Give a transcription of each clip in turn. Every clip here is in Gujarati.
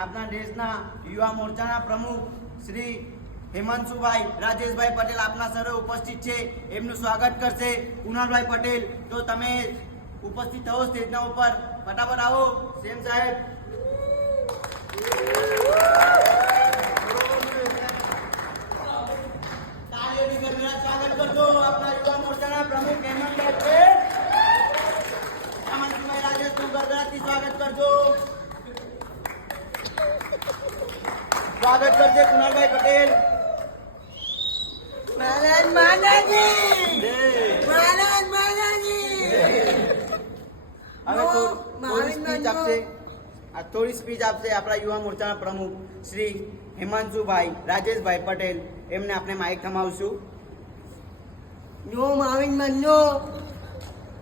આપના દેશના યુવા મોરચાના પ્રમુખ શ્રી હેમાંશુભાઈ રાજેશભાઈ પટેલ આપના સરે ઉપસ્થિત છે. એમનું સ્વાગત કરશે કુણાલભાઈ પટેલ. તો તમે ઉપસ્થિત થવો સ્ટેજના ઉપર. ફટાફટ આવો સેમ સાહેબ. તાળીઓની ગરગડાટ સ્વાગત કરજો આપના યુવા મોરચાના પ્રમુખ હેમંતભાઈ પટેલ. હેમાંશુભાઈ રાજેશનું ગરગડાટથી સ્વાગત કરજો. સ્વાગત કરશે કુણાલભાઈ પટેલ. મહારાજ માતાજી, મહારાજ માતાજી. હવે થોડી સ્પીચ આપશે આપણા યુવા મોરચાના પ્રમુખ શ્રી હેમાંશુભાઈ રાજેશભાઈ પટેલ. એમને આપણે માઇક થમાવશું. જો માવિન મંજો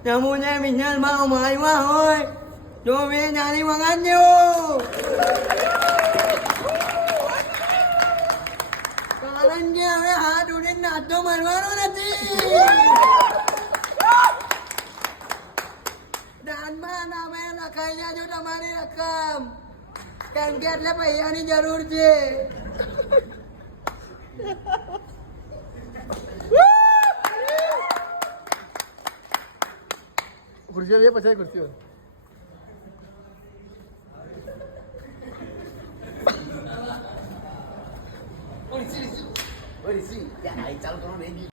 તમુને મિનલમાં મારવા હોય તો મેં નાની વગાડજો. કારણ કે હવે હાથ ઉડીને નાતો મરવાનો નથી. દાનમાં નામે લખાઈ જાજો તમારી રકમ, કારણ કે એટલે પૈસાની જરૂર છે. ખુરશીઓ લે પછી ખુરશીઓ ચાલુ કરો.